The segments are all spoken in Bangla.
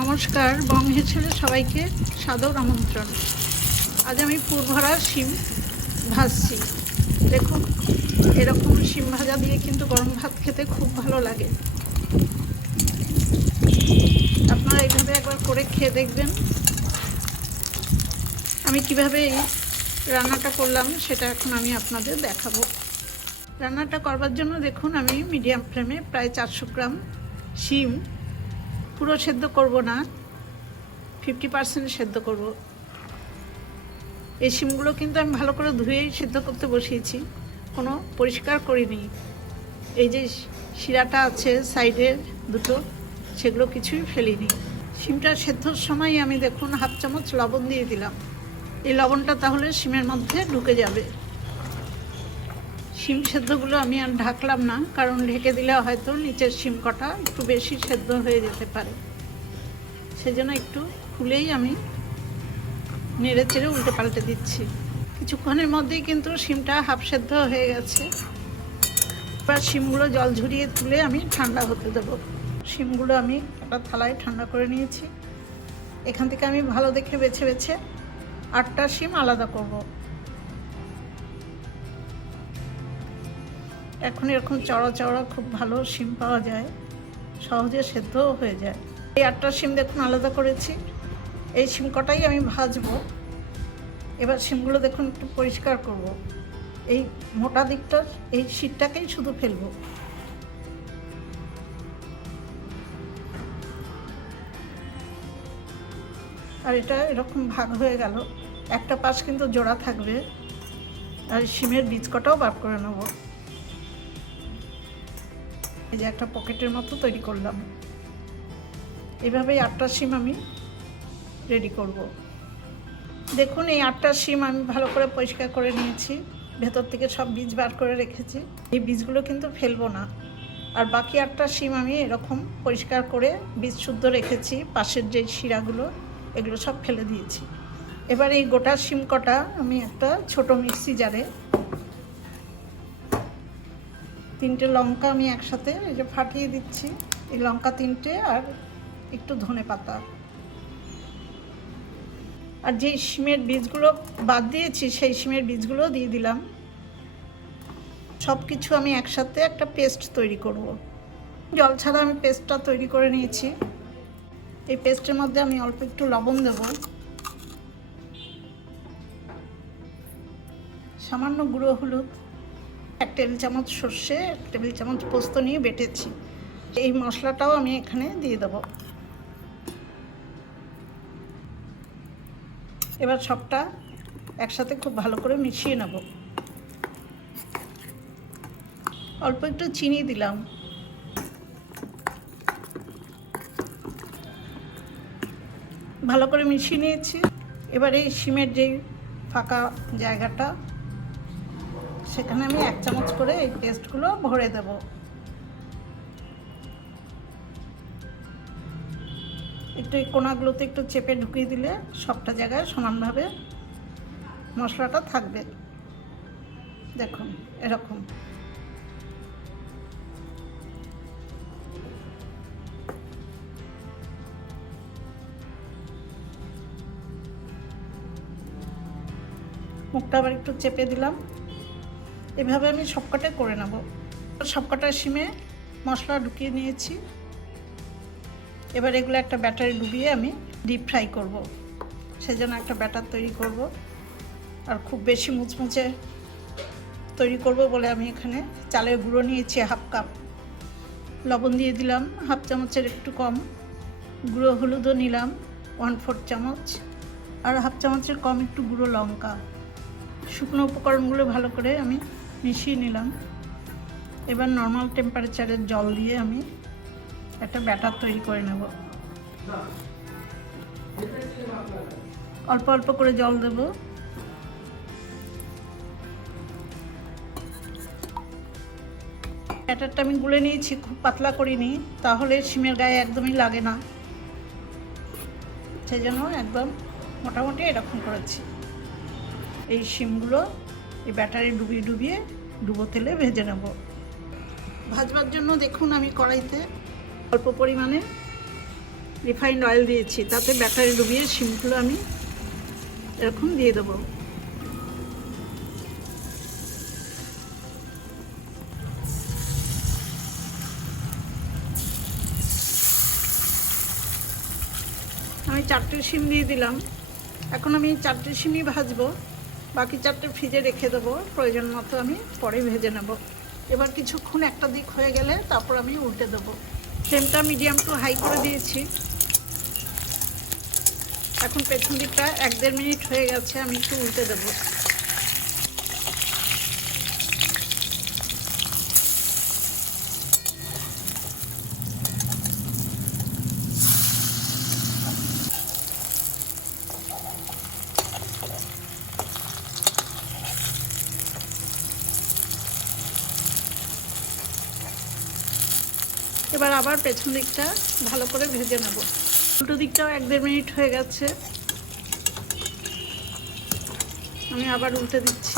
নমস্কার, বঙ্গের ছেলে সবাইকে সাদর আমন্ত্রণ। আজ আমি পুরভরা শিম ভাজছি। দেখুন, এরকম শিম ভাজা দিয়ে কিন্তু গরম ভাত খেতে খুব ভালো লাগে। আপনারা এইভাবে একবার করে খেয়ে দেখবেন। আমি কিভাবে এই রান্নাটা করলাম সেটা এখন আমি আপনাদের দেখাবো। রান্নাটা করবার জন্য দেখুন, আমি মিডিয়াম ফ্লেমে প্রায় 400 গ্রাম শিম, পুরো সেদ্ধ করব না, 50% সেদ্ধ করব। এই শিমগুলো কিন্তু আমি ভালো করে ধুয়েই সেদ্ধ করতে বসিয়েছি, কোনো পরিষ্কার করিনি। এই যে শিরাটা আছে সাইডের দুটো, সেগুলো কিছুই ফেলিনি। শিমটা সেদ্ধর সময় আমি দেখুন হাফ চামচ লবণ দিয়ে দিলাম। এই লবণটা তাহলে শিমের মধ্যে ঢুকে যাবে। শিম সেদ্ধগুলো আমি আর ঢাকলাম না, কারণ ঢেকে দিলে হয়তো নিচের শিম কটা একটু বেশি সেদ্ধ হয়ে যেতে পারে। সেজন্য একটু খুলেই আমি নেড়ে চেড়ে উল্টে পাল্টে দিচ্ছি। কিছুক্ষণের মধ্যেই কিন্তু শিমটা হাফ সেদ্ধ হয়ে গেছে। এবার শিমগুলো জল ঝরিয়ে তুলে আমি ঠান্ডা হতে দেবো। শিমগুলো আমি একটা থালায় ঠান্ডা করে নিয়েছি। এখান থেকে আমি ভালো দেখে বেছে বেছে 8টা শিম আলাদা করব। এখন এরকম চড়া চড়া খুব ভালো শিম পাওয়া যায়, সহজে সেদ্ধও হয়ে যায়। এই 8টা শিম দেখুন আলাদা করেছি। এই শিম কটাই আমি ভাজবো। এবার শিমগুলো দেখুন একটু পরিষ্কার করব। এই মোটা দিকটার এই শীতটাকেই শুধু ফেলবো। আর এটা এরকম ভাগ হয়ে গেল, একটা পাশ কিন্তু জোড়া থাকবে। আর শিমের বীজ কটাও বার করে নেব। এই যে একটা পকেটের মতো তৈরি করলাম। এভাবেই 8টা শিম আমি রেডি করব। দেখুন, এই 8টা শিম আমি ভালো করে পরিষ্কার করে নিয়েছি। ভেতর থেকে সব বীজ বার করে রেখেছি। এই বীজগুলো কিন্তু ফেলবো না। আর বাকি 8টা শিম আমি এরকম পরিষ্কার করে বীজ শুদ্ধ রেখেছি। পাশের যে শিরাগুলো, এগুলো সব ফেলে দিয়েছি। এবার এই গোটা শিম কটা আমি একটা ছোট মিক্সি জারে, 3টে লঙ্কা আমি একসাথে এই যে ফাটিয়ে দিচ্ছি। এই লঙ্কা 3টে আর একটু ধনে পাতা, আর যে শিমের বীজগুলো বাদ দিয়েছি সেই শিমের বীজগুলো দিয়ে দিলাম। সব কিছু আমি একসাথে একটা পেস্ট তৈরি করব। জল ছাড়া আমি পেস্টটা তৈরি করে নিয়েছি। এই পেস্টের মধ্যে আমি অল্প একটু লবণ দেব, সামান্য গুঁড়ো হলুদ, 1 টেবিল চামচ সর্ষে, 1 টেবিল চামচ পোস্ত নিয়ে বেটেছি। এই মশলাটাও আমি এখানে দিয়ে দেব। এবার সবটা একসাথে খুব ভালো করে মিশিয়ে নেব। অল্প একটু চিনি দিলাম। ভালো করে মিশিয়ে নিয়েছি। এবার এই শিমের যেই ফাঁকা জায়গাটা, সেখানে আমি 1 চামচ করে এই পেস্টগুলো ভরে দেব। একটু এই কোনাগুলোতে একটু চেপে ঢুকিয়ে দিলে সবটা জায়গায় সমানভাবে মশলাটা থাকবে। দেখুন এরকম। মুখটা আবার একটু চেপে দিলাম। এভাবে আমি সবকটা করে নেব। সবকটা শিমে মশলা ঢুকিয়ে নিয়েছি। এবার এগুলো একটা ব্যাটারে ডুবিয়ে আমি ডিপ ফ্রাই করব। সেজন্য একটা ব্যাটার তৈরি করব। আর খুব বেশি মুচমুচে তৈরি করব বলে আমি এখানে চালের গুঁড়ো নিয়েছি হাফ কাপ, লবণ দিয়ে দিলাম হাফ চামচের একটু কম, গুঁড়ো হলুদও নিলাম 1/4 চামচ, আর হাফ চামচের কম একটু গুঁড়ো লঙ্কা। শুকনো উপকরণগুলো ভালো করে আমি মিশিয়ে নিলাম। এবার নর্মাল টেম্পারেচারের জল দিয়ে আমি একটা ব্যাটার তৈরি করে নেব। অল্প অল্প করে জল দেব। ব্যাটারটা আমি গুলে নিয়েছি, খুব পাতলা করিনি, তাহলে শিমের গায়ে একদমই লাগে না। সেই জন্য একদম মোটামুটি এরকম করেছি। এই শিমগুলো এই ব্যাটারে ডুবিয়ে ডুবিয়ে ডুবো তেলে ভেজে নেব। ভাজবার জন্য দেখুন আমি কড়াইতে অল্প পরিমাণে রিফাইন্ড অয়েল দিয়েছি, তাতে ব্যাটারে ডুবিয়ে শিমগুলো আমি এরকম দিয়ে দেবো। আমি 4টে শিম দিয়ে দিলাম। এখন আমি 4টে শিমই ভাজবো, বাকি 4টে ফ্রিজে রেখে দেবো, প্রয়োজন মতো আমি পরে ভেজে নেব। এবার কিছুক্ষণ একটা দিক হয়ে গেলে তারপর আমি উল্টে দেবো। ফ্লেমটা মিডিয়াম টু হাই করে দিয়েছি। এখন পেছন দিকটা 1-1.5 মিনিট হয়ে গেছে, আমি একটু উল্টে দেবো। এবার আবার পেছন দিকটা ভালো করে ভেজে নেব। উল্টো দিকটাও 1-1.5 মিনিট হয়ে গেছে, আমি আবার উল্টে দিচ্ছি।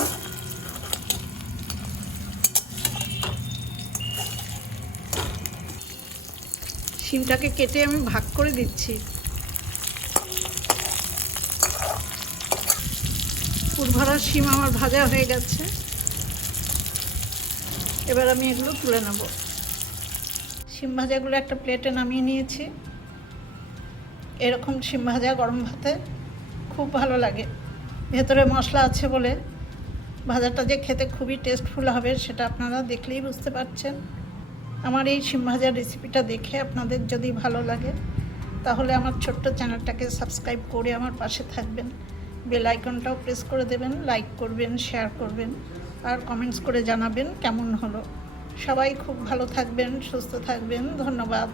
শিমটাকে কেটে আমি ভাগ করে দিচ্ছি। পুরভরা শিম আমার ভাজা হয়ে গেছে, এবার আমি এগুলো তুলে নেব। শিম ভাজাগুলো একটা প্লেটে নামিয়ে নিয়েছি। এরকম শিম ভাজা গরম ভাতে খুব ভালো লাগে। ভেতরে মশলা আছে বলে ভাজাটা যে খেতে খুবই টেস্টফুল হবে সেটা আপনারা দেখলেই বুঝতে পারছেন। আমার এই শিম ভাজার রেসিপিটা দেখে আপনাদের যদি ভালো লাগে তাহলে আমার ছোট্ট চ্যানেলটাকে সাবস্ক্রাইব করে আমার পাশে থাকবেন, বেল আইকনটাও প্রেস করে দেবেন, লাইক করবেন, শেয়ার করবেন আর কমেন্টস করে জানাবেন কেমন হলো। সবাই খুব ভালো থাকবেন, সুস্থ থাকবেন। ধন্যবাদ।